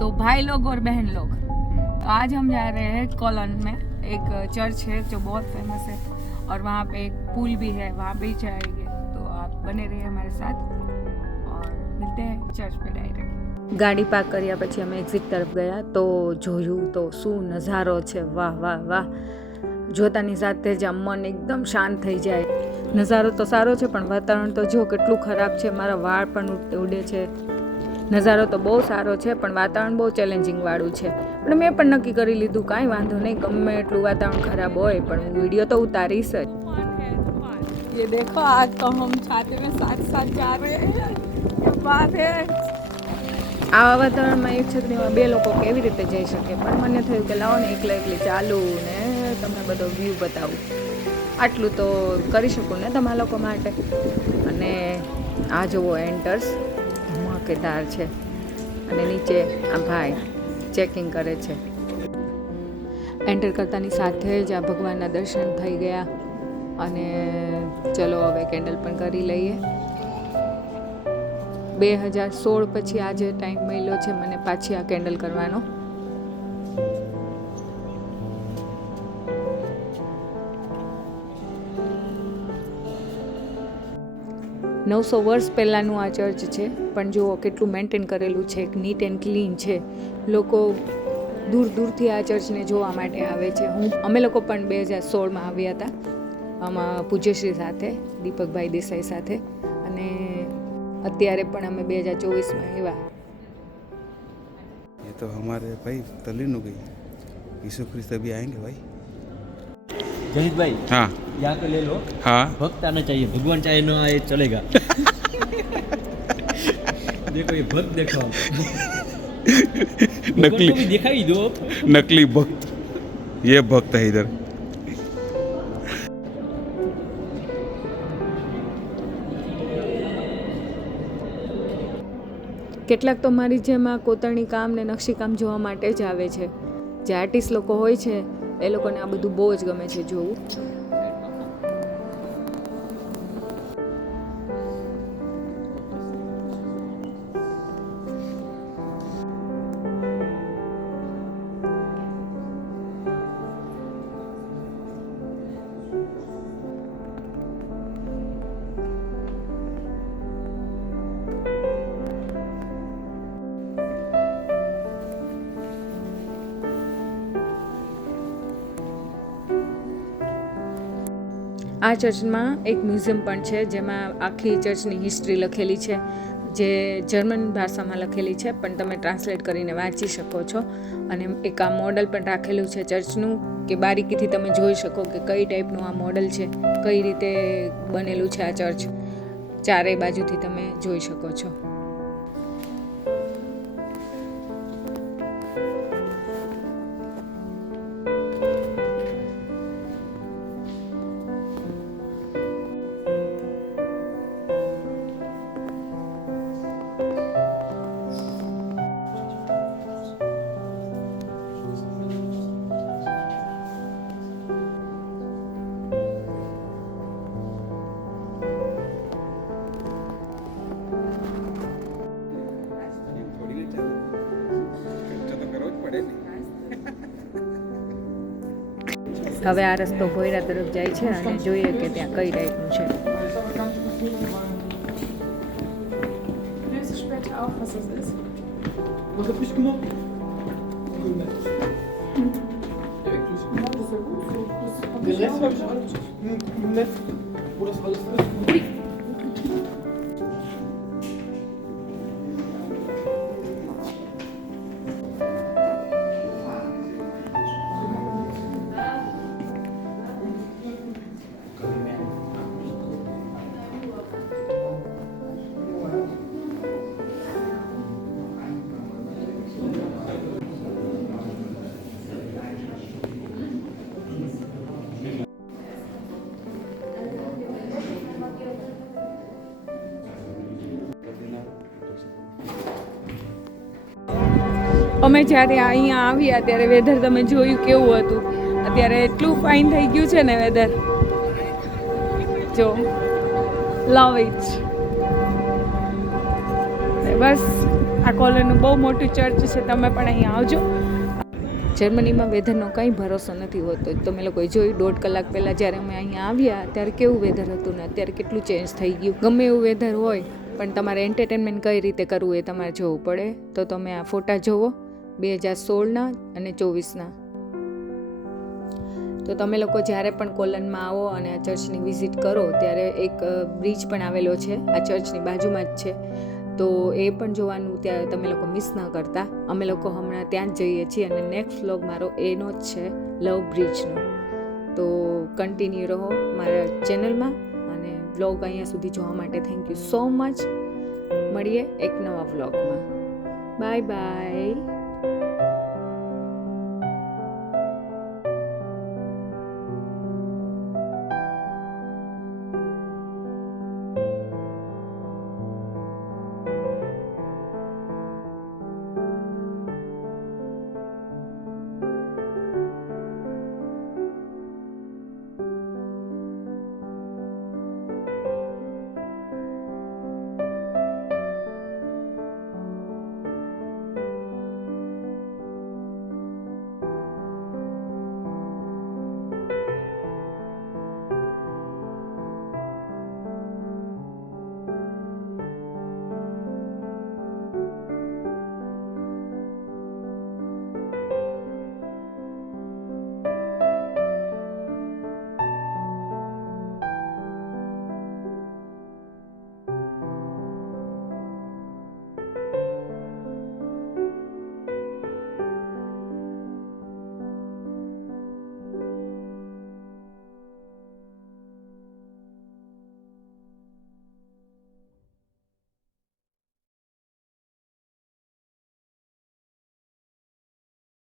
तो भाई लोग और बहन लोग, आज हम जा रहे हैं कोलन में। एक चर्च है जो बहुत फेमस है और वहाँ पे एक पुल भी है, वहाँ पे ही जाएंगे। तो आप बने रहिए हमारे साथ और मिलते हैं चर्च पे डायरेक्ट। गाड़ी पार्क કર્યા પછી અમે એક્ઝિટ તરફ ગયા તો જોયું તો શું નજારો છે, વાહ વાહ વાહ. જોતાની સાથે જ આમ મન એકદમ શાંત થઈ જાય. નજારો તો સારો છે પણ વાતાવરણ તો જો કેટલું ખરાબ છે, મારા વાળ પણ ઉડે છે. નજારો તો બહુ સારો છે પણ વાતાવરણ બહુ ચેલેન્જિંગ વાળું છે. પણ મેં પણ નક્કી કરી લીધું કાંઈ વાંધો નહીં, ગમે એટલું વાતાવરણ ખરાબ હોય પણ હું વિડીયો તો ઉતારીશ જ. ये देखो आज तो हम छाते में साथ साथ जा रहे हैं, ये बात है. આવા વાતાવરણમાં એક છત્રીમાં બે લોકો કેવી રીતે જઈ શકે, પણ મને થયું કે લાવો ને એકલી ચાલુ ને તમને બધો વ્યૂ બતાવું. આટલું તો કરી શકું ને તમારા લોકો માટે. અને આ જુઓ એન્ટર્સ ધમાકેદાર છે અને નીચે આ ભાઈ ચેકિંગ કરે છે. એન્ટર કરતાની સાથે જ આ ભગવાનના દર્શન થઈ ગયા અને ચલો હવે કેન્ડલ પણ કરી લઈએ. 2016 પછી આજે ટાઈમ મળ્યો છે મને પાછી આ કેન્ડલ કરવાનો. નવસો વર્ષ પહેલાંનું આ ચર્ચ છે પણ જુઓ કેટલું મેન્ટેન કરેલું છે, નીટ એન્ડ ક્લીન છે. લોકો દૂર દૂરથી આ ચર્ચને જોવા માટે આવે છે. અમે લોકો પણ 2016માં આવ્યા હતા આમાં પૂજ્યશ્રી સાથે, દીપકભાઈ દેસાઈ સાથે, અને અત્યારે પણ અમે 2024માં આવ્યા. ये तो हमारे भाई तल्लीन हो गई, यीशु ख्रिस्त अभी आएंगे भाई. जहित भाई, हाँ यहाँ पे ले लो. हाँ भक्त आना चाहिए, भगवान चाहे ना आए चलेगा. देखो ये भक्त देखो, भगवान को भी दिखाई दो. नकली भक्त, ये भक्त है इधर. કેટલાક તો મારી જેમ આ કોતરણી કામ ને નકશીકામ જોવા માટે જ આવે છે. જે આર્ટિસ્ટ લોકો હોય છે એ લોકોને આ બધું બહુ જ ગમે છે જોવું. આ ચર્ચમાં એક મ્યુઝિયમ પણ છે જેમાં આખી ચર્ચની હિસ્ટ્રી લખેલી છે, જે જર્મન ભાષામાં લખેલી છે પણ તમે ટ્રાન્સલેટ કરીને વાંચી શકો છો. અને એક આ મોડલ પણ રાખેલું છે ચર્ચનું કે બારીકીથી તમે જોઈ શકો કે કઈ ટાઈપનું આ મોડલ છે, કઈ રીતે બનેલું છે આ ચર્ચ. ચારેય બાજુથી તમે જોઈ શકો છો. હવે આ રસ્તો ભોયરા તરફ જાય છે અને જોઈએ કે ત્યાં કઈ ટાઈપનું છે. અમે જ્યારે અહીંયા આવ્યા ત્યારે વેધર તમે જોયું કેવું હતું. અત્યારે એટલું ફાઇન થઈ ગયું છે ને વેધર, જો લવ ઇટ. બસ આ કોલોનનું બહુ મોટું ચર્ચ છે, તમે પણ અહીં આવજો. જર્મનીમાં વેધરનો કંઈ ભરોસો નથી હોતો. તમે લોકોએ જોયું 1.5 કલાક પહેલાં જ્યારે અમે અહીંયા આવ્યા ત્યારે કેવું વેધર હતું ને અત્યારે કેટલું ચેન્જ થઈ ગયું. ગમે એવું વેધર હોય પણ તમારે એન્ટરટેનમેન્ટ કઈ રીતે કરવું એ તમારે જોવું પડે. તો તમે આ ફોટા જુઓ 2016ના અને 24ના. તો તમે લોકો જ્યારે પણ કોલનમાં આવો અને આ ચર્ચની વિઝિટ કરો ત્યારે એક બ્રિજ પણ આવેલો છે આ ચર્ચની બાજુમાં જ છે, તો એ પણ જોવાનું ત્યાં તમે લોકો મિસ ન કરતા. અમે લોકો હમણાં ત્યાં જ જઈએ છીએ અને નેક્સ્ટ વ્લોગ મારો એનો જ છે, લવ બ્રિજનો. તો કન્ટિન્યુ રહો મારા ચેનલમાં અને વ્લોગ અહીંયા સુધી જોવા માટે થેન્ક યુ સો મચ. મળીએ એક નવા વ્લોગમાં. Bye bye.